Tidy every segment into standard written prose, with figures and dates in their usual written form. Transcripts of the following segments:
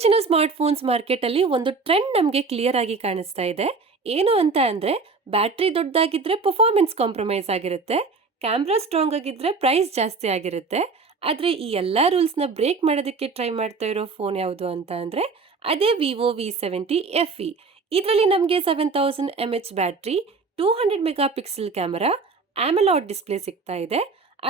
ಇತ್ತೀಚಿನ ಸ್ಮಾರ್ಟ್‌ಫೋನ್ಸ್ ಮಾರ್ಕೆಟಲ್ಲಿ ಒಂದು ಟ್ರೆಂಡ್ ನಮಗೆ ಕ್ಲಿಯರ್ ಆಗಿ ಕಾಣಿಸ್ತಾ ಇದೆ. ಏನು ಅಂತ ಅಂದ್ರೆ ಬ್ಯಾಟರಿ ದೊಡ್ಡದಾಗಿದ್ರೆ ಪರ್ಫಾರ್ಮೆನ್ಸ್ ಕಾಂಪ್ರಮೈಸ್ ಆಗಿರುತ್ತೆ. ಕ್ಯಾಮೆರಾ ಸ್ಟ್ರಾಂಗ್ ಆಗಿದ್ರೆ ಪ್ರೈಸ್ ಜಾಸ್ತಿ ಆಗಿರುತ್ತೆ. ಆದ್ರೆ ಈ ಎಲ್ಲಾ ರೂಲ್ಸ್‌ನ ಬ್ರೇಕ್ ಮಾಡೋದಕ್ಕೆ ಟ್ರೈ ಮಾಡ್ತಾ ಇರೋ ಫೋನ್ ಯಾವುದು ಅಂತ ಅಂದ್ರೆ ಅದೇ ವಿವೋ ವಿ70 ಎಫ್ಇ. ಇದರಲ್ಲಿ ನಮಗೆ 7000 MH battery, 200 mega pixel camera, AMOLED display ಸಿಗ್ತಾ ಇದೆ.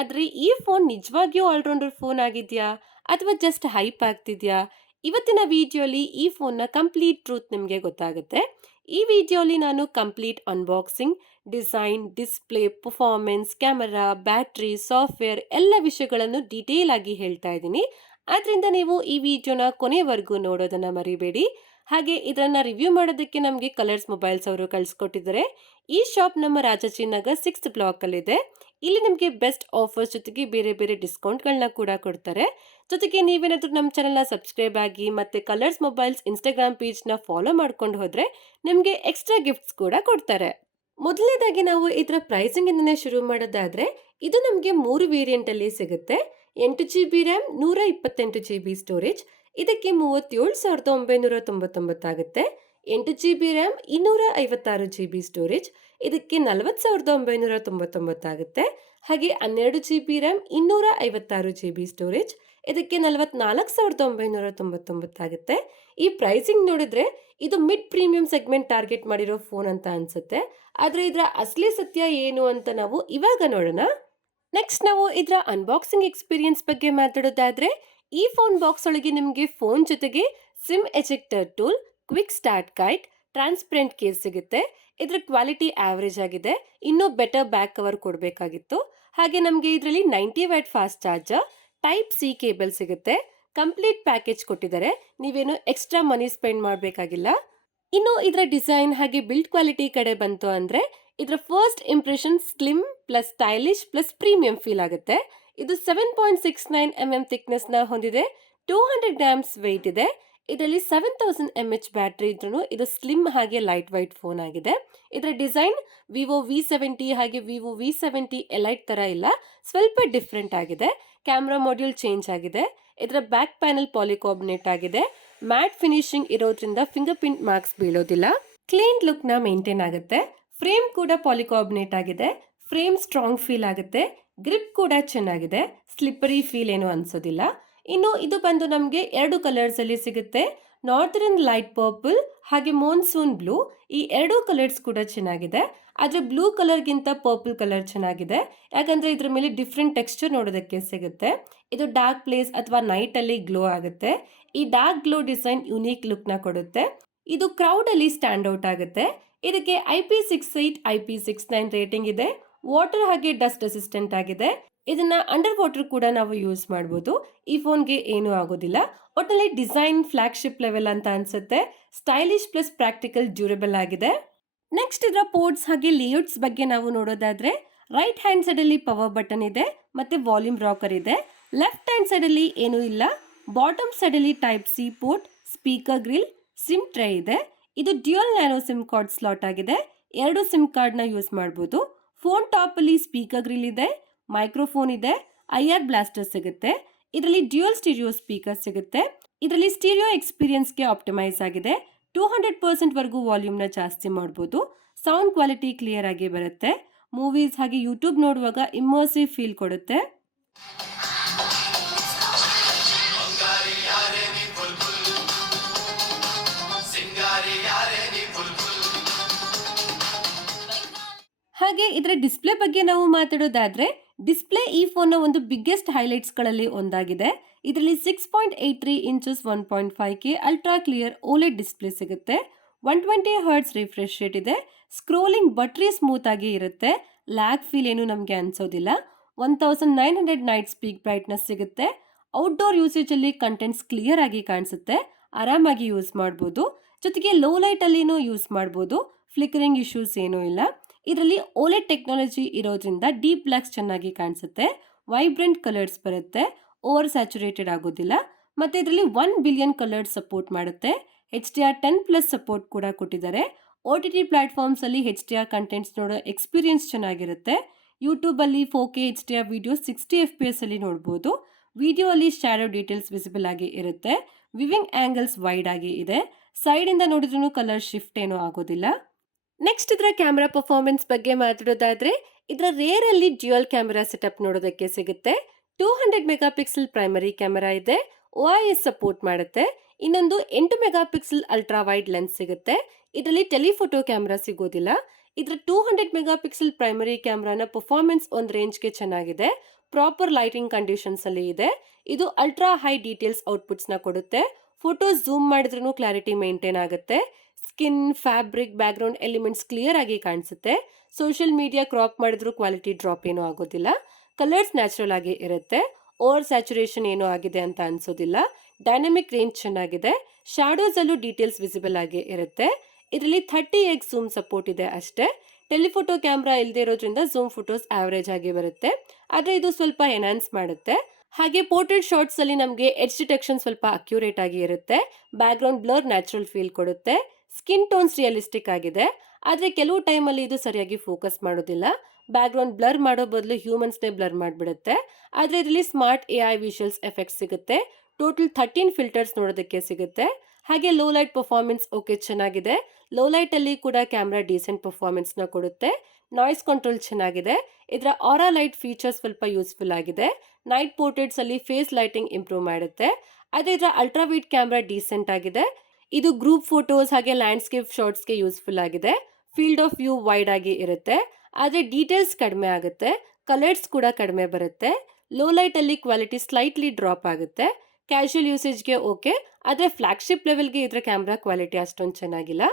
ಆದ್ರೆ ಈ ಫೋನ್ ನಿಜವಾಗಿಯೂ ಆಲ್ರೌಂಡರ್ ಫೋನ್ ಆಗಿದ್ಯಾ ಅಥವಾ ಜಸ್ಟ್ ಹೈಪ್ ಆಗ್ತಿದ್ಯಾ? ಇವತ್ತಿನ ವಿಡಿಯೋಲಿ ಈ ಫೋನ್ನ ಕಂಪ್ಲೀಟ್ ಟ್ರೂತ್ ನಿಮಗೆ ಗೊತ್ತಾಗುತ್ತೆ. ಈ ವಿಡಿಯೋಲಿ ನಾನು complete unboxing, design, display, performance, camera, battery, software ಎಲ್ಲ ವಿಷಯಗಳನ್ನು ಡೀಟೇಲ್ ಆಗಿ ಹೇಳ್ತಾ ಇದ್ದೀನಿ. ಆದ್ರಿಂದ ನೀವು ಈ ವಿಡಿಯೋನ ಕೊನೆವರೆಗೂ ನೋಡೋದನ್ನ ಮರಿಬೇಡಿ. ಹಾಗೆ ಇದನ್ನ ರಿವ್ಯೂ ಮಾಡೋದಕ್ಕೆ ನಮಗೆ ಕಲರ್ಸ್ ಮೊಬೈಲ್ಸ್ ಅವರು ಕಳಿಸ್ಕೊಟ್ಟಿದ್ದಾರೆ. ಈ ಶಾಪ್ ನಮ್ಮ ರಾಜಾಜಿನಗರ್ 6th ಬ್ಲಾಕ್ ಅಲ್ಲಿದೆ. ಇಲ್ಲಿ ನಿಮಗೆ ಬೆಸ್ಟ್ ಆಫರ್ಸ್ ಜೊತೆಗೆ ಬೇರೆ ಬೇರೆ ಡಿಸ್ಕೌಂಟ್ಗಳನ್ನ ಕೂಡ ಕೊಡ್ತಾರೆ. ಜೊತೆಗೆ ನೀವೇನಾದ್ರೂ ನಮ್ಮ ಚಾನೆಲ್ನ ಸಬ್ಸ್ಕ್ರೈಬ್ ಆಗಿ ಮತ್ತೆ ಕಲರ್ಸ್ ಮೊಬೈಲ್ಸ್ ಇನ್ಸ್ಟಾಗ್ರಾಮ್ ಪೇಜ್ನ ಫಾಲೋ ಮಾಡ್ಕೊಂಡು ಹೋದ್ರೆ ನಿಮಗೆ ಎಕ್ಸ್ಟ್ರಾ ಗಿಫ್ಟ್ಸ್ ಕೂಡ ಕೊಡ್ತಾರೆ. ಮೊದಲನೇದಾಗಿ ನಾವು ಇದರ ಪ್ರೈಸಿಂಗ್ ಇಂದನೇ ಶುರು ಮಾಡೋದಾದ್ರೆ ಇದು ನಮಗೆ 3 ವೇರಿಯಂಟ್ ಅಲ್ಲಿ ಸಿಗುತ್ತೆ. 8 GB ರ್ಯಾಮ್, 128 GB ಸ್ಟೋರೇಜ್. ಇದಕ್ಕೆ 37,999 ಆಗುತ್ತೆ. 8 GB ರ್ಯಾಮ್, 256 GB ಸ್ಟೋರೇಜ್. ಇದಕ್ಕೆ 40,999 ಆಗುತ್ತೆ. ಹಾಗೆ 12 GB ರ್ಯಾಮ್, 256 GB ಸ್ಟೋರೇಜ್. ಇದಕ್ಕೆ 44,999 ಆಗುತ್ತೆ. ಈ ಪ್ರೈಸಿಂಗ್ ನೋಡಿದ್ರೆ ಇದು ಮಿಡ್ ಪ್ರೀಮಿಯಂ ಸೆಗ್ಮೆಂಟ್ ಟಾರ್ಗೆಟ್ ಮಾಡಿರೋ ಫೋನ್ ಅಂತ ಅನ್ಸುತ್ತೆ. ಆದ್ರೆ ಇದರ ಅಸಲಿ ಸತ್ಯ ಏನು ಅಂತ ನಾವು ಇವಾಗ ನೋಡೋಣ. ನೆಕ್ಸ್ಟ್ ನಾವು ಇದರ ಅನ್ಬಾಕ್ಸಿಂಗ್ ಎಕ್ಸ್ಪೀರಿಯನ್ಸ್ ಬಗ್ಗೆ ಮಾತಾಡೋದಾದ್ರೆ ಈ ಫೋನ್ ಬಾಕ್ಸ್ ಒಳಗೆ ನಿಮಗೆ ಫೋನ್ ಜೊತೆಗೆ sim ejector tool, quick start guide, transparent case ಸಿಗುತ್ತೆ. ಇದರ ಕ್ವಾಲಿಟಿ ಆವರೇಜ್ ಆಗಿದೆ. ಇನ್ನೂ ಬೆಟರ್ ಬ್ಯಾಕ್ ಕವರ್ ಕೊಡಬೇಕಾಗಿತ್ತು. ಹಾಗೆ ನಮಗೆ ಇದರಲ್ಲಿ 90 watt fast charger, type C cable ಸಿಗುತ್ತೆ. ಕಂಪ್ಲೀಟ್ ಪ್ಯಾಕೇಜ್ ಕೊಟ್ಟಿದ್ದಾರೆ. ನೀವೇನು ಎಕ್ಸ್ಟ್ರಾ ಮನಿ ಸ್ಪೆಂಡ್ ಮಾಡಬೇಕಾಗಿಲ್ಲ. ಇನ್ನು ಇದರ ಡಿಸೈನ್ ಹಾಗೆ ಬಿಲ್ಡ್ ಕ್ವಾಲಿಟಿ ಕಡೆ ಬಂತು ಅಂದ್ರೆ ಇದರ first impression slim plus stylish plus premium feel ಆಗುತ್ತೆ. ಇದು 7.69 mm ಥಿಕ್ನೆಸ್ ನ ಹೊಂದಿದೆ. 200 ಗ್ರಾಮ್ಸ್ ವೆಯ್ಟ್ ಇದೆ. ಇದರಲ್ಲಿ 7000 ಎಂಎಚ್ ಬ್ಯಾಟರಿ ಇದ್ರೂ ಇದು ಸ್ಲಿಮ್ ಹಾಗೆ ಲೈಟ್ ವೈಟ್ ಫೋನ್ ಆಗಿದೆ. ಇದರ ಡಿಸೈನ್ ವಿವೋ ವಿ70 ಹಾಗೆ ವಿವೋ ವಿ70 ಎಲೈಟ್ ತರ ಇಲ್ಲ, ಸ್ವಲ್ಪ ಡಿಫ್ರೆಂಟ್ ಆಗಿದೆ. ಕ್ಯಾಮ್ರಾ ಮಾಡ್ಯೂಲ್ ಚೇಂಜ್ ಆಗಿದೆ. ಇದರ ಬ್ಯಾಕ್ ಪ್ಯಾನೆಲ್ ಪಾಲಿಕಾರ್ಬನೇಟ್ ಆಗಿದೆ. ಮ್ಯಾಟ್ ಫಿನಿಶಿಂಗ್ ಇರೋದ್ರಿಂದ ಫಿಂಗರ್ ಪ್ರಿಂಟ್ ಮಾರ್ಕ್ಸ್ ಬೀಳೋದಿಲ್ಲ. ಕ್ಲೀನ್ ಲುಕ್ ನ ಮೇಂಟೈನ್ ಆಗುತ್ತೆ. ಫ್ರೇಮ್ ಕೂಡ ಪಾಲಿಕಾರ್ಬನೇಟ್ ಆಗಿದೆ. ಫ್ರೇಮ್ ಸ್ಟ್ರಾಂಗ್ ಫೀಲ್ ಆಗುತ್ತೆ. ಗ್ರಿಪ್ ಕೂಡ ಚೆನ್ನಾಗಿದೆ. ಸ್ಲಿಪ್ಪರಿ ಫೀಲ್ ಏನು ಅನ್ಸೋದಿಲ್ಲ. ಇನ್ನು ಇದು ಬಂದು ನಮಗೆ 2 ಕಲರ್ಸ್ ಅಲ್ಲಿ ಸಿಗುತ್ತೆ. ನಾರ್ದರ್ನ್ ಲೈಟ್ ಪರ್ಪಲ್ ಹಾಗೆ ಮಾನ್ಸೂನ್ ಬ್ಲೂ. ಈ 2 ಕಲರ್ಸ್ ಕೂಡ ಚೆನ್ನಾಗಿದೆ. ಆದ್ರೆ ಬ್ಲೂ ಕಲರ್ ಗಿಂತ ಪರ್ಪಲ್ ಕಲರ್ ಚೆನ್ನಾಗಿದೆ. ಯಾಕಂದ್ರೆ ಇದ್ರ ಮೇಲೆ ಡಿಫ್ರೆಂಟ್ ಟೆಕ್ಸ್ಚರ್ ನೋಡೋದಕ್ಕೆ ಸಿಗುತ್ತೆ. ಇದು ಡಾರ್ಕ್ ಪ್ಲೇಸ್ ಅಥವಾ ನೈಟ್ ಅಲ್ಲಿ ಗ್ಲೋ ಆಗುತ್ತೆ. ಈ dark glow design unique look ನ ಕೊಡುತ್ತೆ. ಇದು ಕ್ರೌಡ್ ಅಲ್ಲಿ ಸ್ಟ್ಯಾಂಡ್ ಔಟ್ ಆಗುತ್ತೆ. ಇದಕ್ಕೆ IP68 IP69 ರೇಟಿಂಗ್ ಇದೆ. ವಾಟರ್ ಹಾಗೆ ಡಸ್ಟ್ ರೆಸಿಸ್ಟೆಂಟ್ ಆಗಿದೆ. ಇದನ್ನ ಅಂಡರ್ ವಾಟರ್ ಕೂಡ ನಾವು ಯೂಸ್ ಮಾಡಬಹುದು. ಈ ಫೋನ್ಗೆ ಏನೂ ಆಗೋದಿಲ್ಲ. ಒಟ್ಟಲ್ಲಿ ಡಿಸೈನ್ ಫ್ಲಾಗ್ಶಿಪ್ ಲೆವೆಲ್ ಅಂತ ಅನ್ಸುತ್ತೆ. ಸ್ಟೈಲಿಶ್ ಪ್ಲಸ್ ಪ್ರಾಕ್ಟಿಕಲ್ ಡ್ಯೂರಬಲ್ ಆಗಿದೆ. ನೆಕ್ಸ್ಟ್ ಇದರ ಪೋರ್ಟ್ಸ್ ಹಾಗೆ ಲೇಔಟ್ಸ್ ಬಗ್ಗೆ ನಾವು ನೋಡೋದಾದ್ರೆ ರೈಟ್ ಹ್ಯಾಂಡ್ ಸೈಡ್ ಅಲ್ಲಿ ಪವರ್ ಬಟನ್ ಇದೆ ಮತ್ತೆ ವಾಲ್ಯೂಮ್ ರಾಕರ್ ಇದೆ. ಲೆಫ್ಟ್ ಹ್ಯಾಂಡ್ ಸೈಡ್ ಅಲ್ಲಿ ಏನೂ ಇಲ್ಲ. ಬಾಟಮ್ ಸೈಡ್ ಅಲ್ಲಿ type C port, speaker grill, SIM tray ಇದೆ. ಇದು dual nano SIM card slot ಆಗಿದೆ. 2 ಸಿಮ್ ಕಾರ್ಡ್ ನ ಯೂಸ್ ಮಾಡಬಹುದು. ಫೋನ್ ಟಾಪ್ ಅಲ್ಲಿ ಸ್ಪೀಕರ್ ಗ್ರಿಲ್ ಇದೆ, ಮೈಕ್ರೋಫೋನ್ ಇದೆ, IR ಬ್ಲಾಸ್ಟರ್ ಸಿಗುತ್ತೆ. ಇದರಲ್ಲಿ ಡ್ಯೂಯಲ್ ಸ್ಟೀರಿಯೋ ಸ್ಪೀಕರ್ ಸಿಗುತ್ತೆ. ಇದರಲ್ಲಿ ಸ್ಟೀರಿಯೋ ಎಕ್ಸ್ಪೀರಿಯನ್ಸ್ ಗೆ ಆಪ್ಟಿಮೈಸ್ ಆಗಿದೆ. 200% ವರೆಗೂ ವಾಲ್ಯೂಮ್ ನ ಜಾಸ್ತಿ ಮಾಡಬಹುದು. ಸೌಂಡ್ ಕ್ವಾಲಿಟಿ ಕ್ಲಿಯರ್ ಆಗಿ ಬರುತ್ತೆ. ಮೂವೀಸ್ ಹಾಗೆ ಯೂಟ್ಯೂಬ್ ನೋಡುವಾಗ ಇಮ್ಮರ್ಸಿವ್ ಫೀಲ್ ಕೊಡುತ್ತೆ. ಹಾಗೆ ಇದರ ಡಿಸ್ಪ್ಲೇ ಬಗ್ಗೆ ನಾವು ಮಾತಾಡೋದಾದ್ರೆ ಡಿಸ್ಪ್ಲೇ ಈ ಫೋನ್ನ ಒಂದು ಬಿಗ್ಗೆಸ್ಟ್ ಹೈಲೈಟ್ಸ್ ಗಳಲ್ಲಿ ಒಂದಾಗಿದೆ. ಇದರಲ್ಲಿ 6.83 inches 1.5K ultra clear OLED display ಸಿಗುತ್ತೆ. 120 ಹರ್ಟ್ಸ್ ರಿಫ್ರೆಶ್ ರೇಟ್ ಇದೆ. ಸ್ಕ್ರೋಲಿಂಗ್ ಬಟ್ರಿ ಸ್ಮೂತ್ ಆಗಿ ಇರುತ್ತೆ. ಲ್ಯಾಗ್ ಫೀಲ್ ಏನು ನಮಗೆ ಅನ್ಸೋದಿಲ್ಲ. 1900 ನೈಟ್ ಸ್ಪೀಕ್ ಬ್ರೈಟ್ನೆಸ್ ಸಿಗುತ್ತೆ. ಔಟ್ಡೋರ್ ಯೂಸೇಜ್ ಅಲ್ಲಿ ಕಂಟೆಂಟ್ಸ್ ಕ್ಲಿಯರ್ ಆಗಿ ಕಾಣಿಸುತ್ತೆ. ಆರಾಮಾಗಿ ಯೂಸ್ ಮಾಡಬಹುದು. ಜೊತೆಗೆ ಲೋ ಲೈಟ್ ಅಲ್ಲಿನೂ ಯೂಸ್ ಮಾಡಬಹುದು. ಫ್ಲಿಕರಿಂಗ್ ಇಶ್ಯೂಸ್ ಏನೂ ಇಲ್ಲ. ಇದರಲ್ಲಿ OLED ಟೆಕ್ನಾಲಜಿ ಇರೋದ್ರಿಂದ ಡೀಪ್ ಬ್ಲ್ಯಾಕ್ಸ್ ಚೆನ್ನಾಗಿ ಕಾಣಿಸುತ್ತೆ. ವೈಬ್ರೆಂಟ್ ಕಲರ್ಸ್ ಬರುತ್ತೆ. ಓವರ್ ಸ್ಯಾಚುರೇಟೆಡ್ ಆಗೋದಿಲ್ಲ. ಮತ್ತೆ ಇದರಲ್ಲಿ 1 ಬಿಲಿಯನ್ ಕಲರ್ಸ್ ಸಪೋರ್ಟ್ ಮಾಡುತ್ತೆ. HDR10+ ಸಪೋರ್ಟ್ ಕೂಡ ಕೊಟ್ಟಿದ್ದಾರೆ. OTT ಪ್ಲಾಟ್ಫಾರ್ಮ್ಸ್ ಅಲ್ಲಿ HDR ಕಂಟೆಂಟ್ಸ್ ನೋಡೋ ಎಕ್ಸ್ಪೀರಿಯನ್ಸ್ ಚೆನ್ನಾಗಿರುತ್ತೆ. ಯೂಟ್ಯೂಬ್ ಅಲ್ಲಿ 4K HDR ವಿಡಿಯೋ 60 FPS ಅಲ್ಲಿ ನೋಡಬಹುದು. ವಿಡಿಯೋ ಅಲ್ಲಿ ಶ್ಯಾಡೋ ಡೀಟೇಲ್ಸ್ ವಿಸಿಬಲ್ ಆಗಿ ಇರುತ್ತೆ. ವಿವಿಂಗ್ ಆಂಗಲ್ಸ್ ವೈಡ್ ಆಗಿ ಇದೆ. ಸೈಡ್ ಇಂದ ನೋಡಿದ್ರೂ ಕಲರ್ ಶಿಫ್ಟ್ ಏನೂ ಆಗೋದಿಲ್ಲ. ನೆಕ್ಸ್ಟ್ ಇದರ ಕ್ಯಾಮೆರಾ ಪರ್ಫಾರ್ಮೆನ್ಸ್ ಬಗ್ಗೆ ಮಾತಾಡೋದಾದ್ರೆ ಇದರ ರೇರ್ ಅಲ್ಲಿ ಡ್ಯುಯಲ್ ಕ್ಯಾಮೆರಾ ಸೆಟಪ್ ನೋಡೋದಕ್ಕೆ ಸಿಗುತ್ತೆ. 200 ಮೆಗಾ ಪಿಕ್ಸೆಲ್ ಪ್ರೈಮರಿ ಕ್ಯಾಮೆರಾ ಇದೆ. OIS ಸಪೋರ್ಟ್ ಮಾಡುತ್ತೆ. ಇನ್ನೊಂದು 8 mega pixel ultra wide lens ಸಿಗುತ್ತೆ. ಇದರಲ್ಲಿ ಟೆಲಿಫೋಟೋ ಕ್ಯಾಮೆರಾ ಸಿಗೋದಿಲ್ಲ. ಇದರ 200 ಮೆಗಾ ಪಿಕ್ಸೆಲ್ ಪ್ರೈಮರಿ ಕ್ಯಾಮೆರಾನ ಪರ್ಫಾರ್ಮೆನ್ಸ್ ಒಂದು ರೇಂಜ್ಗೆ ಚೆನ್ನಾಗಿದೆ. ಪ್ರಾಪರ್ ಲೈಟಿಂಗ್ ಕಂಡೀಷನ್ಸ್ ಅಲ್ಲಿ ಇದೆ. ಇದು ಅಲ್ಟ್ರಾ ಹೈ ಡೀಟೇಲ್ಸ್ ಔಟ್ಪುಟ್ಸ್ ನ ಕೊಡುತ್ತೆ. ಫೋಟೋಸ್ ಝೂಮ್ ಮಾಡಿದ್ರೂ ಕ್ಲಾರಿಟಿ ಮೇಂಟೈನ್ ಆಗುತ್ತೆ. Skin, fabric, background elements clear ಆಗಿ ಕಾಣಿಸುತ್ತೆ. ಸೋಷಿಯಲ್ ಮೀಡಿಯಾ ಕ್ರಾಪ್ ಮಾಡಿದ್ರೂ ಕ್ವಾಲಿಟಿ ಡ್ರಾಪ್ ಏನೂ ಆಗೋದಿಲ್ಲ. ಕಲರ್ಸ್ ನ್ಯಾಚುರಲ್ ಆಗಿ ಇರುತ್ತೆ. ಓವರ್ ಸ್ಯಾಚುರೇಷನ್ ಏನೂ ಆಗಿದೆ ಅಂತ ಅನ್ಸೋದಿಲ್ಲ. ಡೈನಮಿಕ್ ರೇಂಜ್ ಚೆನ್ನಾಗಿದೆ. ಶಾಡೋಸ್ ಅಲ್ಲೂ ಡೀಟೇಲ್ಸ್ ವಿಸಿಬಲ್ ಆಗಿ ಇರುತ್ತೆ. ಇದರಲ್ಲಿ 30x ಝೂಮ್ ಸಪೋರ್ಟ್ ಇದೆ ಅಷ್ಟೇ. ಟೆಲಿಫೋಟೋ ಕ್ಯಾಮ್ರಾ ಇಲ್ಲದೆ ಇರೋದ್ರಿಂದ ಝೂಮ್ ಫೋಟೋಸ್ ಆವರೇಜ್ ಆಗಿ ಬರುತ್ತೆ. ಆದರೆ ಇದು ಸ್ವಲ್ಪ ಎನ್ಹಾನ್ಸ್ ಮಾಡುತ್ತೆ. ಹಾಗೆ ಪೋರ್ಟ್ರೇಟ್ ಶಾಟ್ಸ್ ಅಲ್ಲಿ ನಮಗೆ ಎಡ್ಜ್ ಡಿಟೆಕ್ಷನ್ ಸ್ವಲ್ಪ ಅಕ್ಯುರೇಟ್ ಆಗಿ ಇರುತ್ತೆ. ಬ್ಯಾಕ್ಗ್ರೌಂಡ್ ಬ್ಲರ್ ನ್ಯಾಚುರಲ್ ಫೀಲ್ ಕೊಡುತ್ತೆ. ಸ್ಕಿನ್ ಟೋನ್ಸ್ ರಿಯಲಿಸ್ಟಿಕ್ ಆಗಿದೆ. ಆದರೆ ಕೆಲವು ಟೈಮಲ್ಲಿ ಇದು ಸರಿಯಾಗಿ ಫೋಕಸ್ ಮಾಡೋದಿಲ್ಲ. ಬ್ಯಾಕ್ಗ್ರೌಂಡ್ ಬ್ಲರ್ ಮಾಡೋ ಬದಲು ಹ್ಯೂಮನ್ಸ್ನೇ ಬ್ಲರ್ ಮಾಡಿಬಿಡುತ್ತೆ. ಆದರೆ ಇದರಲ್ಲಿ ಸ್ಮಾರ್ಟ್ AI ವಿಷುವಲ್ಸ್ ಎಫೆಕ್ಟ್ ಸಿಗುತ್ತೆ. ಟೋಟಲ್ 13 ಫಿಲ್ಟರ್ಸ್ ನೋಡೋದಕ್ಕೆ ಸಿಗುತ್ತೆ. ಹಾಗೆ ಲೋ ಲೈಟ್ ಪರ್ಫಾರ್ಮೆನ್ಸ್ ಓಕೆ ಚೆನ್ನಾಗಿದೆ. ಲೋ ಲೈಟ್ ಅಲ್ಲಿ ಕೂಡ ಕ್ಯಾಮ್ರಾ ಡೀಸೆಂಟ್ ಪರ್ಫಾರ್ಮೆನ್ಸ್ ನ ಕೊಡುತ್ತೆ. ನಾಯ್ಸ್ ಕಂಟ್ರೋಲ್ ಚೆನ್ನಾಗಿದೆ. ಇದರ ಆರಾ ಲೈಟ್ ಫೀಚರ್ ಸ್ವಲ್ಪ ಯೂಸ್ಫುಲ್ ಆಗಿದೆ. ನೈಟ್ ಪೋರ್ಟ್ರೇಟ್ಸ್ ಅಲ್ಲಿ ಫೇಸ್ ಲೈಟಿಂಗ್ ಇಂಪ್ರೂವ್ ಮಾಡುತ್ತೆ. ಅದೇ ಇದರ ಅಲ್ಟ್ರಾ ವೈಡ್ ಕ್ಯಾಮ್ರಾ ಡೀಸೆಂಟ್ ಆಗಿದೆ. ಇದು ಗ್ರೂಪ್ ಫೋಟೋಸ್ ಹಾಗೆ ಲ್ಯಾಂಡ್ಸ್ಕೇಪ್ ಶಾಟ್ಸ್ಗೆ ಯೂಸ್ಫುಲ್ ಆಗಿದೆ. ಫೀಲ್ಡ್ ಆಫ್ ವ್ಯೂ ವೈಡ್ ಆಗಿ ಇರುತ್ತೆ. ಆದರೆ ಡೀಟೇಲ್ಸ್ ಕಡಿಮೆ ಆಗುತ್ತೆ. ಕಲರ್ಸ್ ಕೂಡ ಕಡಿಮೆ ಬರುತ್ತೆ. ಲೋ ಲೈಟ್ ಅಲ್ಲಿ ಕ್ವಾಲಿಟಿ ಸ್ಲೈಟ್ಲಿ ಡ್ರಾಪ್ ಆಗುತ್ತೆ. ಕ್ಯಾಶುಯಲ್ ಯೂಸೇಜ್ಗೆ ಓಕೆ. ಆದರೆ ಫ್ಲಾಗ್ಶಿಪ್ ಲೆವೆಲ್ಗೆ ಇದರ ಕ್ಯಾಮ್ರಾ ಕ್ವಾಲಿಟಿ ಅಷ್ಟೊಂದು ಚೆನ್ನಾಗಿಲ್ಲ.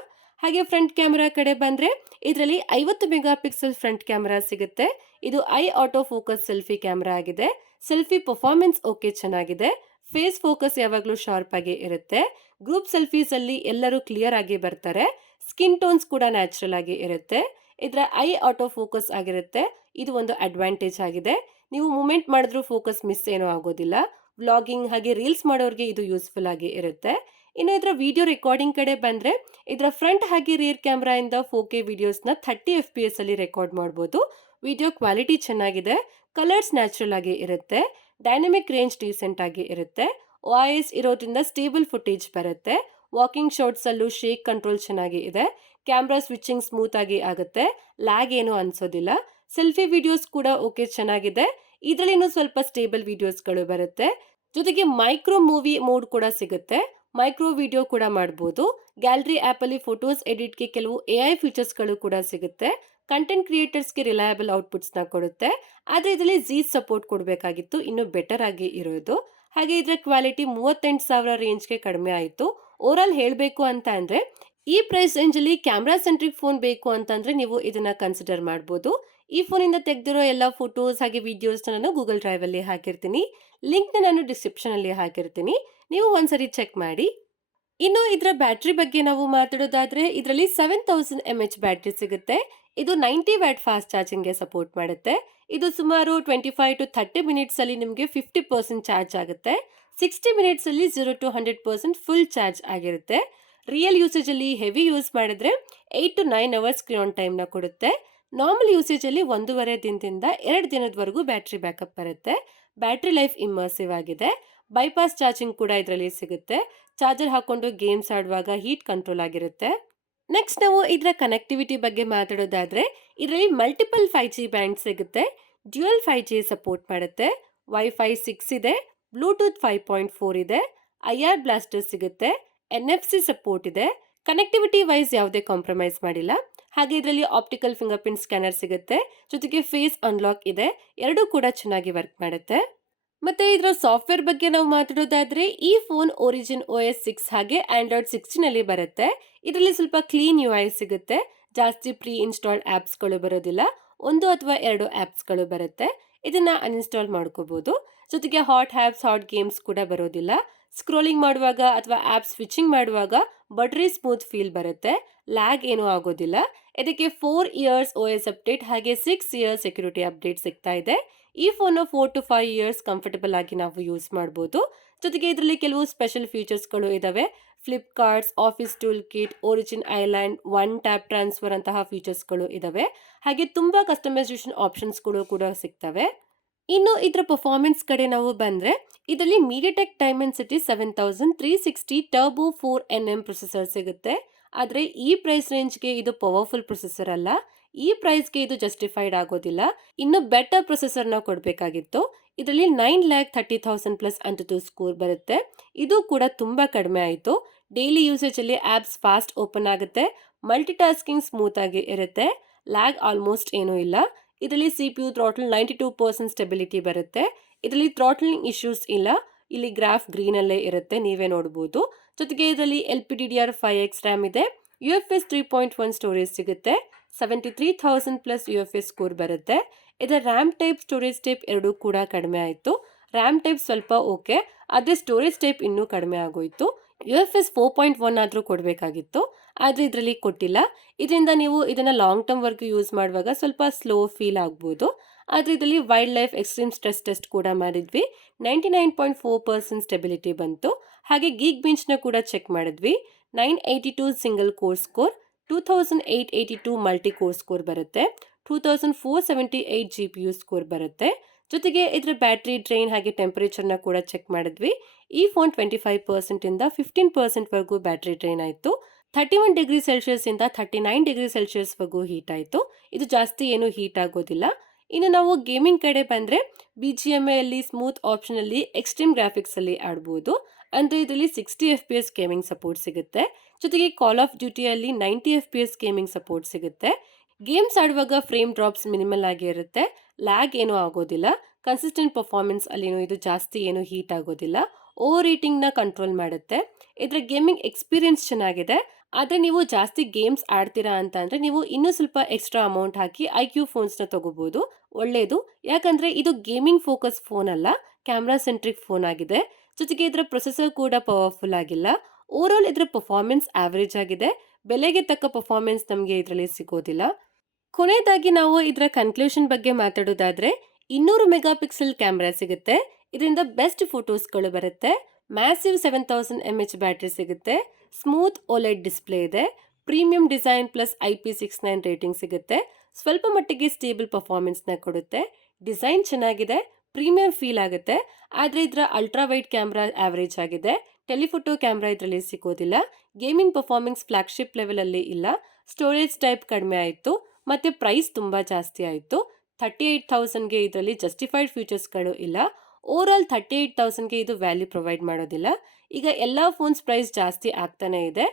ಹಾಗೆ ಫ್ರಂಟ್ ಕ್ಯಾಮ್ರಾ ಕಡೆ ಬಂದ್ರೆ ಇದರಲ್ಲಿ 50 ಮೆಗಾ ಪಿಕ್ಸೆಲ್ ಫ್ರಂಟ್ ಕ್ಯಾಮ್ರಾ ಸಿಗುತ್ತೆ. ಇದು I auto focus selfie camera ಆಗಿದೆ. ಸೆಲ್ಫಿ ಪರ್ಫಾರ್ಮೆನ್ಸ್ ಓಕೆ ಚೆನ್ನಾಗಿದೆ. ಫೇಸ್ ಫೋಕಸ್ ಯಾವಾಗಲೂ ಶಾರ್ಪ್ ಆಗಿ ಇರುತ್ತೆ. ಗ್ರೂಪ್ ಸೆಲ್ಫೀಸ್ ಅಲ್ಲಿ ಎಲ್ಲರೂ ಕ್ಲಿಯರ್ ಆಗಿ ಬರ್ತಾರೆ. ಸ್ಕಿನ್ ಟೋನ್ಸ್ ಕೂಡ ನ್ಯಾಚುರಲ್ ಆಗಿ ಇರುತ್ತೆ. ಇದರ ಐ ಆಟೋ ಫೋಕಸ್ ಆಗಿರುತ್ತೆ. ಇದು ಒಂದು ಅಡ್ವಾಂಟೇಜ್ ಆಗಿದೆ. ನೀವು ಮೂಮೆಂಟ್ ಮಾಡಿದ್ರೂ ಫೋಕಸ್ ಮಿಸ್ ಏನೂ ಆಗೋದಿಲ್ಲ. ವ್ಲಾಗಿಂಗ್ ಹಾಗೆ ರೀಲ್ಸ್ ಮಾಡೋರಿಗೆ ಇದು ಯೂಸ್ಫುಲ್ ಆಗಿ ಇರುತ್ತೆ. ಇನ್ನು ಇದರ ವಿಡಿಯೋ ರೆಕಾರ್ಡಿಂಗ್ ಕಡೆ ಬಂದ್ರೆ ಇದರ ಫ್ರಂಟ್ ಹಾಗೆ ರಿಯರ್ ಕ್ಯಾಮ್ರಾ ಇಂದ 4K ವಿಡಿಯೋಸ್ನ 30 FPS ಅಲ್ಲಿ ರೆಕಾರ್ಡ್ ಮಾಡಬಹುದು. ವಿಡಿಯೋ ಕ್ವಾಲಿಟಿ ಚೆನ್ನಾಗಿದೆ. ಕಲರ್ಸ್ ನ್ಯಾಚುರಲ್ ಆಗಿ ಇರುತ್ತೆ. ಡೈನಮಿಕ್ ರೇಂಜ್ ಡೀಸೆಂಟ್ ಆಗಿ ಇರುತ್ತೆ. OIS ಇರೋದ್ರಿಂದ ಸ್ಟೇಬಲ್ ಫುಟೇಜ್ ಬರುತ್ತೆ. ವಾಕಿಂಗ್ ಶಾಟ್ಸ್ ಅಲ್ಲೂ ಶೇಕ್ ಕಂಟ್ರೋಲ್ ಚೆನ್ನಾಗಿ ಇದೆ. ಕ್ಯಾಮ್ರಾ ಸ್ವಿಚಿಂಗ್ ಸ್ಮೂತ್ ಆಗಿ ಆಗುತ್ತೆ. ಲ್ಯಾಗ್ ಏನು ಅನ್ಸೋದಿಲ್ಲ. ಸೆಲ್ಫಿ ವಿಡಿಯೋಸ್ ಕೂಡ ಓಕೆ ಚೆನ್ನಾಗಿದೆ. ಇದರಲ್ಲಿ ಸ್ವಲ್ಪ ಸ್ಟೇಬಲ್ ವಿಡಿಯೋಸ್ಗಳು ಬರುತ್ತೆ. ಜೊತೆಗೆ ಮೈಕ್ರೋ ಮೂವಿ ಮೋಡ್ ಕೂಡ ಸಿಗುತ್ತೆ. ಮೈಕ್ರೋ ವಿಡಿಯೋ ಕೂಡ ಮಾಡಬಹುದು. ಗ್ಯಾಲರಿ ಆಪ್ ಅಲ್ಲಿ ಫೋಟೋಸ್ ಎಡಿಟ್ಗೆ ಕೆಲವು AI ಫೀಚರ್ಸ್ಗಳು ಕೂಡ ಸಿಗುತ್ತೆ. ಕಂಟೆಂಟ್ ಕ್ರಿಯೇಟರ್ಸ್ಗೆ ರಿಲಯಬಲ್ ಔಟ್ಪುಟ್ಸ್ ನ ಕೊಡುತ್ತೆ. ಆದರೆ ಇದರಲ್ಲಿ ಝೀಸ್ ಸಪೋರ್ಟ್ ಕೊಡಬೇಕಾಗಿತ್ತು. ಇನ್ನು ಬೆಟರ್ ಆಗಿ ಇರೋದು. ಹಾಗೆ ಇದರ ಕ್ವಾಲಿಟಿ 38,000 ರೇಂಜ್ಗೆ ಕಡಿಮೆ ಆಯಿತು. ಓವರ್ ಆಲ್ ಹೇಳಬೇಕು ಅಂತ ಅಂದ್ರೆ ಈ ಪ್ರೈಸ್ ರೇಂಜ್ ಅಲ್ಲಿ ಕ್ಯಾಮ್ರಾ ಸೆಂಟ್ರಿಕ್ ಫೋನ್ ಬೇಕು ಅಂತಂದ್ರೆ ನೀವು ಇದನ್ನ ಕನ್ಸಿಡರ್ ಮಾಡಬಹುದು. ಈ ಫೋನಿಂದ ತೆಗೆದಿರೋ ಎಲ್ಲ ಫೋಟೋಸ್ ಹಾಗೆ ವಿಡಿಯೋಸ್ನ ನಾನು ಗೂಗಲ್ ಡ್ರೈವ್ ಅಲ್ಲಿ ಹಾಕಿರ್ತೀನಿ. ಲಿಂಕ್ನ ನಾನು ಡಿಸ್ಕ್ರಿಪ್ಷನ್ ಅಲ್ಲಿ ಹಾಕಿರ್ತೀನಿ. ನೀವು ಒಂದ್ಸರಿ ಚೆಕ್ ಮಾಡಿ. ಇನ್ನು ಇದರ ಬ್ಯಾಟ್ರಿ ಬಗ್ಗೆ ನಾವು ಮಾತಾಡೋದಾದ್ರೆ ಇದರಲ್ಲಿ 7000 mAh ಬ್ಯಾಟ್ರಿ ಸಿಗುತ್ತೆ. ಇದು 90 ವ್ಯಾಟ್ ಫಾಸ್ಟ್ ಚಾರ್ಜಿಂಗ್ಗೆ ಸಪೋರ್ಟ್ ಮಾಡುತ್ತೆ. ಇದು ಸುಮಾರು 25 to 30 ಮಿನಿಟ್ಸ್ ಅಲ್ಲಿ ನಿಮಗೆ 50% ಚಾರ್ಜ್ ಆಗುತ್ತೆ. 60 ಮಿನಿಟ್ಸ್ ಅಲ್ಲಿ 0 to 100% ಫುಲ್ ಚಾರ್ಜ್ ಆಗಿರುತ್ತೆ. ರಿಯಲ್ ಯೂಸೇಜ್ ಅಲ್ಲಿ ಹೆವಿ ಯೂಸ್ ಮಾಡಿದ್ರೆ 8 to 9 ಅವರ್ಸ್ ಸ್ಕ್ರೀನ್ ಟೈಮ್ ನ ಕೊಡುತ್ತೆ. ನಾರ್ಮಲ್ ಯೂಸೇಜ್ ಅಲ್ಲಿ 1.5 ದಿನದಿಂದ 2 ದಿನದವರೆಗೂ ಬ್ಯಾಟ್ರಿ ಬ್ಯಾಕಪ್ ಬರುತ್ತೆ. ಬ್ಯಾಟ್ರಿ ಲೈಫ್ ಇಮ್ಮರ್ಸಿವ್ ಆಗಿದೆ. ಬೈಪಾಸ್ ಚಾರ್ಜಿಂಗ್ ಕೂಡ ಇದರಲ್ಲಿ ಸಿಗುತ್ತೆ. ಚಾರ್ಜರ್ ಹಾಕೊಂಡು ಗೇಮ್ಸ್ ಆಡುವಾಗ ಹೀಟ್ ಕಂಟ್ರೋಲ್ ಆಗಿರುತ್ತೆ. ನೆಕ್ಸ್ಟ್ ನಾವು ಇದರ ಕನೆಕ್ಟಿವಿಟಿ ಬಗ್ಗೆ ಮಾತಾಡೋದಾದ್ರೆ ಇದರಲ್ಲಿ ಮಲ್ಟಿಪಲ್ 5G ಬ್ಯಾಂಡ್ ಸಿಗುತ್ತೆ. ಡ್ಯುಯಲ್ 5G ಸಪೋರ್ಟ್ ಮಾಡುತ್ತೆ. ವೈಫೈ 6 ಇದೆ. ಬ್ಲೂಟೂತ್ 5.4 ಇದೆ. IR ಬ್ಲಾಸ್ಟರ್ ಸಿಗುತ್ತೆ. NFC ಸಪೋರ್ಟ್ ಇದೆ. ಕನೆಕ್ಟಿವಿಟಿ ವೈಸ್ ಯಾವುದೇ ಕಾಂಪ್ರಮೈಸ್ ಮಾಡಿಲ್ಲ. ಹಾಗೆ ಇದರಲ್ಲಿ ಆಪ್ಟಿಕಲ್ ಫಿಂಗರ್ ಪ್ರಿಂಟ್ ಸ್ಕ್ಯಾನರ್ ಸಿಗುತ್ತೆ. ಜೊತೆಗೆ ಫೇಸ್ ಅನ್ಲಾಕ್ ಇದೆ. ಎರಡೂ ಕೂಡ ಚೆನ್ನಾಗಿ ವರ್ಕ್ ಮಾಡುತ್ತೆ. ಮತ್ತೆ ಇದರ ಸಾಫ್ಟ್ವೇರ್ ಬಗ್ಗೆ ನಾವು ಮಾತಾಡೋದಾದ್ರೆ ಈ ಫೋನ್ ಒರಿಜಿನ್ OS 6 ಹಾಗೆ ಆಂಡ್ರಾಯ್ಡ್ 16 ಅಲ್ಲಿ ಬರುತ್ತೆ. ಇದರಲ್ಲಿ ಸ್ವಲ್ಪ ಕ್ಲೀನ್ UI ಸಿಗುತ್ತೆ. ಜಾಸ್ತಿ ಪ್ರೀ ಇನ್ಸ್ಟಾಲ್ಡ್ ಆಪ್ಸ್ಗಳು ಬರೋದಿಲ್ಲ. 1 ಅಥವಾ 2 ಆಪ್ಸ್ಗಳು ಬರುತ್ತೆ. ಇದನ್ನ ಅನ್ಇನ್ಸ್ಟಾಲ್ ಮಾಡ್ಕೋಬಹುದು. ಜೊತೆಗೆ ಹಾಟ್ ಆಪ್ಸ್ ಹಾಟ್ ಗೇಮ್ಸ್ ಕೂಡ ಬರೋದಿಲ್ಲ. ಸ್ಕ್ರೋಲಿಂಗ್ ಮಾಡುವಾಗ ಅಥವಾ ಆಪ್ ಸ್ವಿಚಿಂಗ್ ಮಾಡುವಾಗ ಬಟರಿ ಸ್ಮೂತ್ ಫೀಲ್ ಬರುತ್ತೆ. ಲ್ಯಾಗ್ ಏನೂ ಆಗೋದಿಲ್ಲ. ಇದಕ್ಕೆ 4 ಇಯರ್ಸ್ OS ಅಪ್ಡೇಟ್ ಹಾಗೆ 6 ಇಯರ್ಸ್ ಸೆಕ್ಯೂರಿಟಿ ಅಪ್ಡೇಟ್ ಸಿಗ್ತಾ ಇದೆ. ಈ ಫೋನ್ 4 to 5 ಇಯರ್ಸ್ ಕಂಫರ್ಟಬಲ್ ಆಗಿ ನಾವು ಯೂಸ್ ಮಾಡಬಹುದು. ಜೊತೆಗೆ ಇದರಲ್ಲಿ ಕೆಲವು ಸ್ಪೆಷಲ್ ಫೀಚರ್ಸ್ಗಳು ಇದಾವೆ. ಫ್ಲಿಪ್ಕಾರ್ಟ್ಸ್, office tool kit, origin island, one tap transfer ಅಂತಹ ಫೀಚರ್ಸ್ಗಳು ಇದಾವೆ. ಹಾಗೆ ತುಂಬಾ ಕಸ್ಟಮೈಸೇಷನ್ ಆಪ್ಷನ್ಸ್ಗಳು ಕೂಡ ಸಿಗ್ತವೆ. ಇನ್ನು ಇದರ ಪರ್ಫಾರ್ಮೆನ್ಸ್ ಕಡೆ ನಾವು ಬಂದ್ರೆ ಇದರಲ್ಲಿ MediaTek Dimensity 7360 turbo 4nm processor ಸಿಗುತ್ತೆ. ಆದ್ರೆ ಈ ಪ್ರೈಸ್ ರೇಂಜ್ಗೆ ಇದು ಪವರ್ಫುಲ್ ಪ್ರೊಸೆಸರ್ ಅಲ್ಲ. ಈ ಪ್ರೈಸ್ಗೆ ಇದು ಜಸ್ಟಿಫೈಡ್ ಆಗೋದಿಲ್ಲ. ಇನ್ನು ಬೆಟರ್ ಪ್ರೊಸೆಸರ್ ನಾವು ಕೊಡಬೇಕಾಗಿತ್ತು. ಇದರಲ್ಲಿ 9,30,000 ಪ್ಲಸ್ ಅಂಟುಟು ಸ್ಕೋರ್ ಬರುತ್ತೆ. ಇದು ಕೂಡ ತುಂಬಾ ಕಡಿಮೆ ಆಯಿತು. ಡೈಲಿ ಯೂಸೇಜ್ ಅಲ್ಲಿ ಆಪ್ಸ್ ಫಾಸ್ಟ್ ಓಪನ್ ಆಗುತ್ತೆ. ಮಲ್ಟಿಟಾಸ್ಕಿಂಗ್ ಸ್ಮೂತ್ ಆಗಿ ಇರುತ್ತೆ. ಲ್ಯಾಗ್ ಆಲ್ಮೋಸ್ಟ್ ಏನೂ ಇಲ್ಲ. ಇದರಲ್ಲಿ CPU ಥ್ರಾಟಲ್ 92% ಸ್ಟೆಬಿಲಿಟಿ ಬರುತ್ತೆ. ಇದರಲ್ಲಿ ಥ್ರಾಟಲಿಂಗ್ ಇಶ್ಯೂಸ್ ಇಲ್ಲ. ಇಲ್ಲಿ ಗ್ರಾಫ್ ಗ್ರೀನ್ ಅಲ್ಲೇ ಇರುತ್ತೆ, ನೀವೇ ನೋಡಬಹುದು. ಜೊತೆಗೆ ಇದರಲ್ಲಿ LPDDR5X ರ್ಯಾಮ್ ಇದೆ. UFS 3.1 ಸ್ಟೋರೇಜ್ ಸಿಗುತ್ತೆ. 73,000 ಪ್ಲಸ್ UFS ಸ್ಕೋರ್ ಬರುತ್ತೆ. ಇದರ ರ್ಯಾಮ್ ಟೈಪ್ ಸ್ಟೋರೇಜ್ ಟೈಪ್ ಎರಡೂ ಕೂಡ ಕಡಿಮೆ ಆಯಿತು. ರ್ಯಾಮ್ ಟೈಪ್ ಸ್ವಲ್ಪ ಓಕೆ, ಆದರೆ ಸ್ಟೋರೇಜ್ ಟೈಪ್ ಇನ್ನೂ ಕಡಿಮೆ ಆಗೋಯ್ತು. UFS 4.1 ಆದರೂ ಕೊಡಬೇಕಾಗಿತ್ತು, ಆದರೆ ಇದರಲ್ಲಿ ಕೊಟ್ಟಿಲ್ಲ. ಇದರಿಂದ ನೀವು ಇದನ್ನು ಲಾಂಗ್ ಟರ್ಮ್ ವರ್ಗೂ ಯೂಸ್ ಮಾಡುವಾಗ ಸ್ವಲ್ಪ ಸ್ಲೋ ಫೀಲ್ ಆಗ್ಬೋದು. ಆದರೆ ಇದರಲ್ಲಿ wild life extreme stress test ಕೂಡ ಮಾಡಿದ್ವಿ. 99.4% ಸ್ಟೆಬಿಲಿಟಿ ಬಂತು. ಹಾಗೆ ಗೀಗ್ ಬೆಂಚ್ನ ಕೂಡ ಚೆಕ್ ಮಾಡಿದ್ವಿ. 982 single core score, 2882 multi core score ಬರುತ್ತೆ. 2478 GPU ಸ್ಕೋರ್ ಬರುತ್ತೆ. ಜೊತೆಗೆ ಇದರ ಬ್ಯಾಟ್ರಿ ಡ್ರೈನ್ ಹಾಗೆ ಟೆಂಪರೇಚರ್ನ ಕೂಡ ಚೆಕ್ ಮಾಡಿದ್ವಿ. ಈ ಫೋನ್ 25% ಇಂದ 15% ವರೆಗೂ ಬ್ಯಾಟ್ರಿ ಡ್ರೈನ್ ಆಯಿತು. 31 ಡಿಗ್ರಿ ಸೆಲ್ಸಿಯಸ್ ಇಂದ 39 ಡಿಗ್ರಿ ಸೆಲ್ಸಿಯಸ್ ವರೆಗೂ ಹೀಟ್ ಆಯಿತು. ಇದು ಜಾಸ್ತಿ ಏನು ಹೀಟ್ ಆಗೋದಿಲ್ಲ. ಇನ್ನು ನಾವು ಗೇಮಿಂಗ್ ಕಡೆ ಬಂದರೆ BGMI ಅಲ್ಲಿ ಸ್ಮೂತ್ ಆಪ್ಷನ್ ಅಲ್ಲಿ ಎಕ್ಸ್ಟ್ರೀಮ್ ಗ್ರಾಫಿಕ್ಸ್ ಅಲ್ಲಿ ಆಡ್ಬೋದು. ಅಂದರೆ ಇದರಲ್ಲಿ 60 FPS ಗೇಮಿಂಗ್ ಸಪೋರ್ಟ್ ಸಿಗುತ್ತೆ. ಜೊತೆಗೆ Call of ಡ್ಯೂಟಿಯಲ್ಲಿ 90 FPS gaming support ಸಿಗುತ್ತೆ. ಗೇಮ್ಸ್ ಆಡುವಾಗ ಫ್ರೇಮ್ ಡ್ರಾಪ್ಸ್ ಮಿನಿಮಲ್ ಆಗಿ ಇರುತ್ತೆ. ಲ್ಯಾಗ್ ಏನೂ ಆಗೋದಿಲ್ಲ. ಕನ್ಸಿಸ್ಟೆಂಟ್ ಪರ್ಫಾರ್ಮೆನ್ಸ್ ಅಲ್ಲಿನೂ ಇದು ಜಾಸ್ತಿ ಏನು ಹೀಟ್ ಆಗೋದಿಲ್ಲ. ಓವರ್ ಹೀಟಿಂಗ್ನ ಕಂಟ್ರೋಲ್ ಮಾಡುತ್ತೆ. ಇದರ ಗೇಮಿಂಗ್ ಎಕ್ಸ್ಪೀರಿಯನ್ಸ್ ಚೆನ್ನಾಗಿದೆ. ಆದರೆ ನೀವು ಜಾಸ್ತಿ ಗೇಮ್ಸ್ ಆಡ್ತೀರಾ ಅಂತ ಅಂದರೆ ನೀವು ಇನ್ನೂ ಸ್ವಲ್ಪ ಎಕ್ಸ್ಟ್ರಾ ಅಮೌಂಟ್ ಹಾಕಿ IQ ಫೋನ್ಸ್ನ ತಗೋಬೋದು, ಒಳ್ಳೆಯದು. ಯಾಕಂದರೆ ಇದು ಗೇಮಿಂಗ್ ಫೋಕಸ್ ಫೋನ್ ಅಲ್ಲ, ಕ್ಯಾಮ್ರಾ ಸೆಂಟ್ರಿಕ್ ಫೋನ್ ಆಗಿದೆ. ಜೊತೆಗೆ ಇದರ ಪ್ರೊಸೆಸರ್ ಕೂಡ ಪವರ್ಫುಲ್ ಆಗಿಲ್ಲ. ಓವರಾಲ್ ಇದರ ಪರ್ಫಾರ್ಮೆನ್ಸ್ ಆವರೇಜ್ ಆಗಿದೆ. ಬೆಲೆಗೆ ತಕ್ಕ ಪರ್ಫಾರ್ಮೆನ್ಸ್ ನಮಗೆ ಇದರಲ್ಲಿ ಸಿಗೋದಿಲ್ಲ. ಕೊನೆಯದಾಗಿ ನಾವು ಇದರ ಕನ್ಕ್ಲೂಷನ್ ಬಗ್ಗೆ ಮಾತಾಡೋದಾದ್ರೆ 200 ಮೆಗಾ ಪಿಕ್ಸೆಲ್ ಕ್ಯಾಮ್ರಾ ಸಿಗುತ್ತೆ. ಇದರಿಂದ ಬೆಸ್ಟ್ ಫೋಟೋಸ್ಗಳು ಬರುತ್ತೆ. ಮ್ಯಾಸಿವ್ 7000 mAh ಬ್ಯಾಟ್ರಿ ಸಿಗುತ್ತೆ. ಸ್ಮೂತ್ OLED ಡಿಸ್ಪ್ಲೇ ಇದೆ. Premium design plus IP69 rating ಸಿಗುತ್ತೆ. ಸ್ವಲ್ಪ ಮಟ್ಟಿಗೆ ಸ್ಟೇಬಲ್ ಪರ್ಫಾರ್ಮೆನ್ಸ್ನ ಕೊಡುತ್ತೆ. ಡಿಸೈನ್ ಚೆನ್ನಾಗಿದೆ, ಪ್ರೀಮಿಯಂ ಫೀಲ್ ಆಗುತ್ತೆ. ಆದರೆ ಇದರ ಅಲ್ಟ್ರಾ ವೈಡ್ ಕ್ಯಾಮ್ರಾ ಆವರೇಜ್ ಆಗಿದೆ. ಟೆಲಿಫೋಟೋ ಕ್ಯಾಮ್ರಾ ಇದರಲ್ಲಿ ಸಿಗೋದಿಲ್ಲ. ಗೇಮಿಂಗ್ ಪರ್ಫಾರ್ಮೆನ್ಸ್ ಫ್ಲಾಗ್ಶಿಪ್ ಲೆವೆಲಲ್ಲಿ ಇಲ್ಲ. ಸ್ಟೋರೇಜ್ ಟೈಪ್ ಕಡಿಮೆ ಆಯಿತು ಮತ್ತು ಪ್ರೈಸ್ ತುಂಬ ಜಾಸ್ತಿ ಆಯಿತು. 38,000ಗೆ ಇದರಲ್ಲಿ ಜಸ್ಟಿಫೈಡ್ ಫೀಚರ್ಸ್ಗಳು ಇಲ್ಲ. ಓವರಾಲ್ 38,000ಗೆ ಇದು ವ್ಯಾಲ್ಯೂ ಪ್ರೊವೈಡ್ ಮಾಡೋದಿಲ್ಲ. ಈಗ ಎಲ್ಲ ಫೋನ್ಸ್ ಪ್ರೈಸ್ ಜಾಸ್ತಿ ಆಗ್ತಾನೆ ಇದೆ.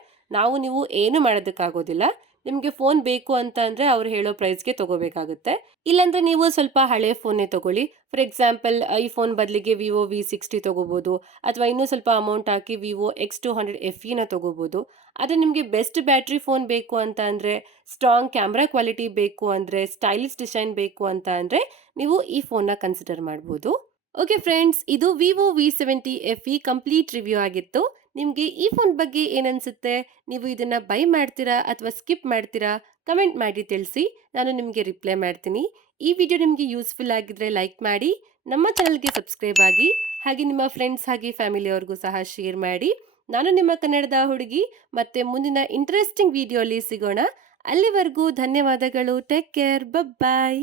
ನೀವು ಏನು ಮಾಡೋದಕ್ಕಾಗೋದಿಲ್ಲ. ನಿಮಗೆ ಫೋನ್ ಬೇಕು ಅಂತ ಅಂದರೆ ಅವ್ರು ಹೇಳೋ ಪ್ರೈಸ್ಗೆ ತಗೋಬೇಕಾಗುತ್ತೆ. ಇಲ್ಲಾಂದರೆ ನೀವು ಸ್ವಲ್ಪ ಹಳೆ ಫೋನ್ನೇ ತಗೊಳ್ಳಿ. ಫಾರ್ ಎಕ್ಸಾಂಪಲ್ ಈ ಫೋನ್ ಬದಲಿಗೆ ವಿವೋ V60 ತಗೋಬೋದು, ಅಥವಾ ಇನ್ನೂ ಸ್ವಲ್ಪ ಅಮೌಂಟ್ ಹಾಕಿ ವಿವೋ X200 FEನ ತಗೋಬೋದು. ಆದರೆ ನಿಮಗೆ ಬೆಸ್ಟ್ ಬ್ಯಾಟ್ರಿ ಫೋನ್ ಬೇಕು ಅಂತ ಅಂದರೆ, ಸ್ಟ್ರಾಂಗ್ ಕ್ಯಾಮ್ರಾ ಕ್ವಾಲಿಟಿ ಬೇಕು ಅಂದರೆ, ಸ್ಟೈಲಿಶ್ ಡಿಸೈನ್ ಬೇಕು ಅಂತ ಅಂದರೆ ನೀವು ಈ ಫೋನ್ನ ಕನ್ಸಿಡರ್ ಮಾಡ್ಬೋದು. ಓಕೆ ಫ್ರೆಂಡ್ಸ್, ಇದು Vivo V70 FE complete review ಆಗಿತ್ತು. ನಿಮಗೆ ಈ ಫೋನ್ ಬಗ್ಗೆ ಏನನ್ಸುತ್ತೆ? ನೀವು ಇದನ್ನ ಬೈ ಮಾಡ್ತೀರಾ ಅಥವಾ ಸ್ಕಿಪ್ ಮಾಡ್ತೀರಾ? ಕಮೆಂಟ್ ಮಾಡಿ ತಿಳಿಸಿ. ನಾನು ನಿಮಗೆ ರಿಪ್ಲೈ ಮಾಡ್ತೀನಿ. ಈ ವಿಡಿಯೋ ನಿಮಗೆ ಯೂಸ್ಫುಲ್ ಆಗಿದ್ರೆ ಲೈಕ್ ಮಾಡಿ, ನಮ್ಮ ಚಾನಲ್ಗೆ ಸಬ್ಸ್ಕ್ರೈಬ್ ಆಗಿ, ಹಾಗೆ ನಿಮ್ಮ ಫ್ರೆಂಡ್ಸ್ ಹಾಗೆ ಫ್ಯಾಮಿಲಿಯವ್ರಿಗೂ ಸಹ ಶೇರ್ ಮಾಡಿ. ನಾನು ನಿಮ್ಮ ಕನ್ನಡದ ಹುಡುಗಿ. ಮತ್ತೆ ಮುಂದಿನ ಇಂಟ್ರೆಸ್ಟಿಂಗ್ ವಿಡಿಯೋಲಿ ಸಿಗೋಣ. ಅಲ್ಲಿವರೆಗೂ ಧನ್ಯವಾದಗಳು. Take care. ಬಾಯ್.